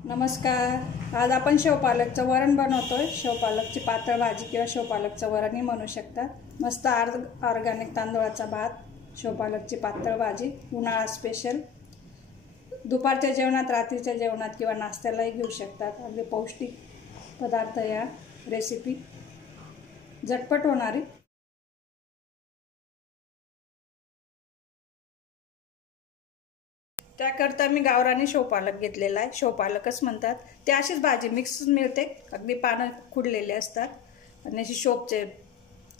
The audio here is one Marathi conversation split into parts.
नमस्कार। आज आपण शेवपालकचं वरण बनवतोय। शेवपालकची पातळ भाजी किंवा शेवपालकचं वरणही म्हणू शकता। मस्त ऑर्गॅनिक तांदूळाचा भात, शेवपालकची पातळ भाजी, उन्हाळा स्पेशल। दुपारच्या जेवणात, रात्रीच्या जेवणात किंवा नाश्त्यालाही घेऊ शकतात। अगदी पौष्टिक पदार्थ या रेसिपी, झटपट होणारी। त्याकरता मी गावरानी शेवपालक घेतलेला आहे। शेवपालकच म्हणतात, ते अशीच भाजी मिक्स मिळते। अगदी पानं खुडलेले असतात आणि अशी शोपचे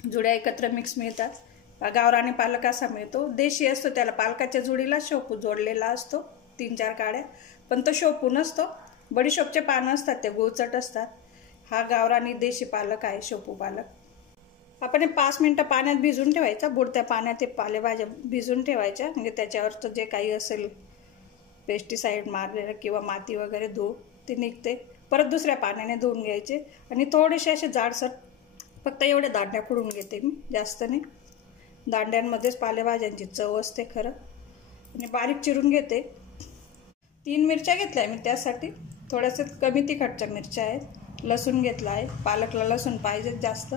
जुड्या एकत्र मिक्स मिळतात। गावरानी पालक असा मिळतो, देशी असतो, त्याला पालकाच्या जुडीला शेपू जोडलेला असतो, 3-4 काड्या, पण तो शेपू नसतो। बडीशोपचे पानं असतात, ते गुळचट असतात। हा गावरानी देशी पालक आहे, शेपू पालक। आपण 5 मिनिटं पाण्यात भिजून ठेवायचा। बुडत्या पाण्यात ते पालेभाज्या भिजून ठेवायच्या, म्हणजे त्याच्यावर जे काही असेल पेस्टिसाइड मारलेलं किंवा माती वगैरे धूळ ते निघते। परत दुसऱ्या पाण्याने धुवून घ्यायचे आणि थोडेसे असे जाडसर, फक्त एवढे दांड्या खुडून घेते मी, जास्त नाही। दांड्यांमध्येच पालेभाज्यांची चव असते खरं। आणि बारीक चिरून घेते। 3 मिरच्या घेतल्या मी त्यासाठी, थोड्याशा कमी तिखटच्या मिरच्या आहेत। लसूण घेतला आहे, पालकला लसूण पाहिजे जास्त।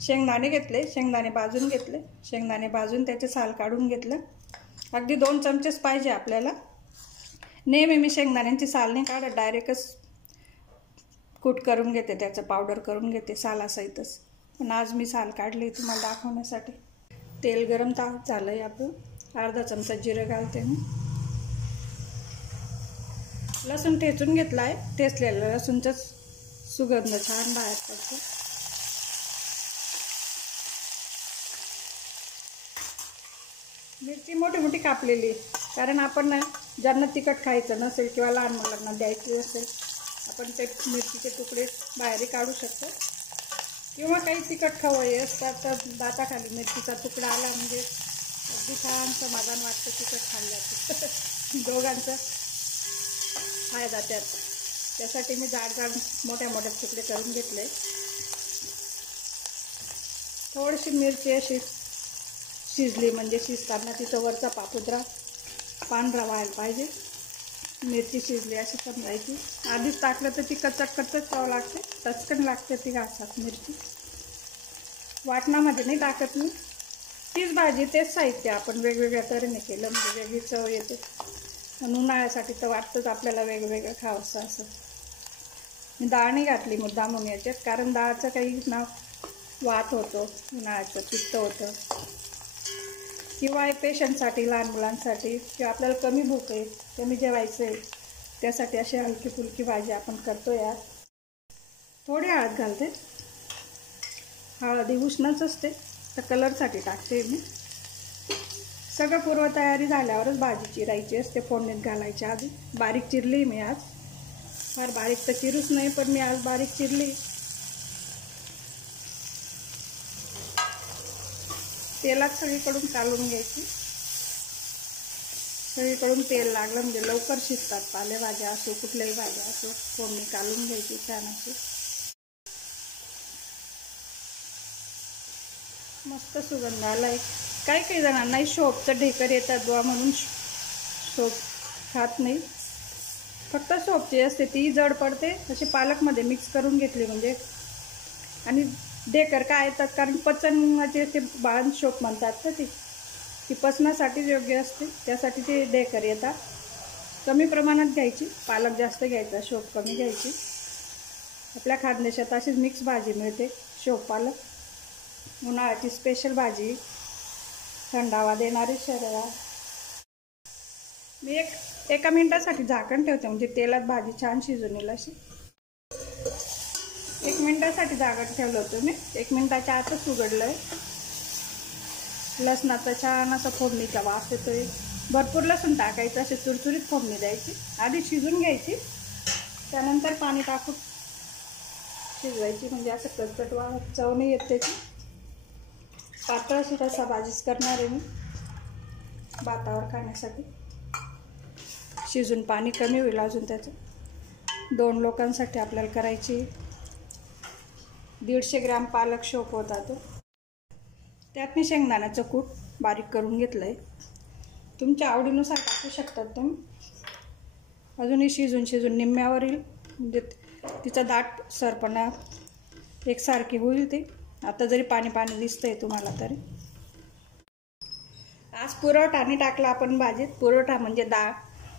शेंगदाणे घेतले, शेंगदाणे भाजून घेतले, शेंगदाणे भाजून त्याचे साल काढून घेतलं। अगदी 2 चमचेच पाहिजे आपल्याला। नेहमी मी शेंगदाण्यांची साल नाही काढत, डायरेक्टच कूट करून घेते, त्याचं पावडर करून घेते सालासहितच। पण आज मी साल काढली तुम्हाला दाखवण्यासाठी। तेल गरम झालंय आपलं, अर्धा चमचा जिरं घालते मी। लसूण ठेचून घेतला आहे, ठेचलेलं लसूणचा सुगंध छान बाहेर पडतो। मिरची मोठी मोठी कापलेली, कारण आपण ज्यांना तिखट खायचं नसेल किंवा लहान मुलांना द्यायची असेल, आपण ते मिरचीचे तुकडे बाहेरही काढू शकतो। किंवा काही तिखट खवय्ये असतात, तर दाताखाली मिरचीचा तुकडा आला म्हणजे अगदी छान समाधान वाटतं तिखट खाल्ल्याचं। दोघांचा फायदा त्यासाठी मी जाड मोठ्या तुकडे करून घेतले। थोडीशी मिरची अशी शिजली म्हणजे शिजताना तिचा वरचा पापुद्रा पांढरा व्हायला पाहिजे। मिरची शिजली अशी समजायची। आधीच टाकलं तर ती कचकट चव लागते, टचकन लागते ती घासात मिरची। वाटणामध्ये नाही टाकत मी, तीच भाजी तेच साहित्य आपण वेगवेगळ्या तऱ्हेने केलं म्हणजे वेगळी चव येते। म्हणून उन्हाळ्यासाठी तर वाटतंच आपल्याला वेगवेगळं खावंसं असं। मी डाळ नाही घातली मुद्दामून याच्यात, कारण डाळचं काही नाव वात होतो, उन्हाळ्याचं पित्त होतं, किंवा पेशंटसाठी, लहान मुलांसाठी, किंवा आपल्याला कमी भूक आहे, कमी जेवायचं आहे, त्यासाठी अशी हलकी फुलकी भाजी आपण करतो यार। थोडी हळद घालते, हळदी उष्णच असते तर कलरसाठी टाकते मी। सगळं पूर्वतयारी झाल्यावरच भाजी चिरायची असते, फोडणीत घालायच्या आधी। बारीक चिरली मी आज, फार बारीक तर चिरूच नाही, पण मी आज बारीक चिरली। तेलात सगळीकडून कालून घ्यायची, सगळीकडून तेल लागलं म्हणजे लवकर शिजतात पालेभाज्या असो, कुठल्याही भाज्या असो। फोडणी कालून घ्यायची छान अशी, मस्त सुगंध आलाय। काही जणांना शोपचं ढेकर येतात बुवा, म्हणून शोप खात नाही। फक्त शोपची असते ती जड पडते, अशी पालकमध्ये मिक्स करून घेतली म्हणजे। आणि ढेकर काय येतात, कारण पचनाचे ते बाळण शोप म्हणतात तर ती पचनासाठीच योग्य असते, त्यासाठी ते ढेकर येतात। कमी प्रमाणात घ्यायची, पालक जास्त घ्यायचा, शोप कमी घ्यायची। आपल्या खानदेशात अशीच मिक्स भाजी मिळते, शेव पालक। उन्हाळ्याची स्पेशल भाजी, थंडावा देणारी शरीरात। मी एका मिनिटासाठी झाकण ठेवते, म्हणजे तेलात भाजी छान शिजून येईल अशी। 1 मिनिटासाठी झाकण ठेवलं होतं मी, 1 मिनिटाच्या आतच उघडलंय। लसणाचा छान असा फोडणीचा वास येतोय। भरपूर लसूण टाकायचं, अशी चुरचुरीत फोडणी द्यायची, आधी शिजून घ्यायची, त्यानंतर पाणी टाकून शिजवायची, म्हणजे असं कचकट चव नाही येत त्याची। पातळ अशी रस्सा भाजीच करणार आहे मी भातावर खाण्यासाठी। शिजून पाणी कमी होईल अजून त्याचं। 2 लोकांसाठी आपल्याला करायची। 150 ग्रॅम पालक शोप होता तो। त्यात मी शेंगदाण्याचं कूट बारीक करून घेतलंय, तुमच्या आवडीनुसार टाकू शकतात तुम्ही। अजूनही शिजून निम्म्यावर येईल, म्हणजे तिचा दाट सरपणा एकसारखी होईल ती. आता जरी पाणी पाणी दिसतंय तुम्हाला तरी. आज पुरवठा नाही टाकला आपण भाजीत. पुरवठा म्हणजे डाळ,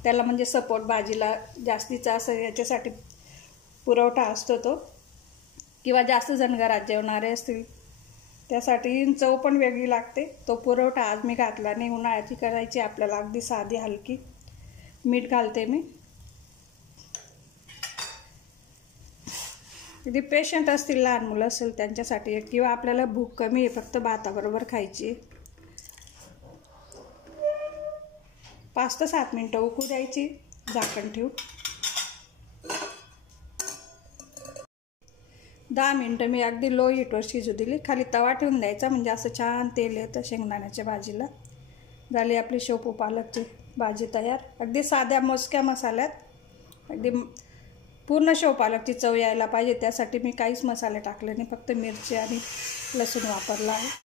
त्याला म्हणजे सपोर्ट भाजीला जास्तीचा असं याच्यासाठी पुरवठा असतो तो, किंवा जास्त जण घरात जेवणारे असतील त्यासाठी चव पण वेगळी लागते. तो पुरवठा आज मी घातला नाही. उन्हाळ्याची करायची आपल्याला अगदी साधी हलकी. मीठ घालते मी. कधी पेशंट असतील, लहान मुलं असेल त्यांच्यासाठी, किंवा आपल्याला भूक कमी आहे फक्त भाताबरोबर खायची, 5 ते 7 मिनटं उकळू द्यायची झाकण ठेवून. 10 मिनटं मी अगदी लो हीटवर शिजू दिली. खाली तवा ठेवून द्यायचा, म्हणजे असं छान तेल येतं शेंगदाण्याच्या भाजीला. झाली आपली शेपू पालकची भाजी तयार. अगदी साध्या मोजक्या मसाल्यात. अगदी पूर्ण शेव पालकची चव यायला पाहिजे त्यासाठी मी काहीच मसाले टाकले नाही, फक्त मिरची आणि लसूण वापरला आहे.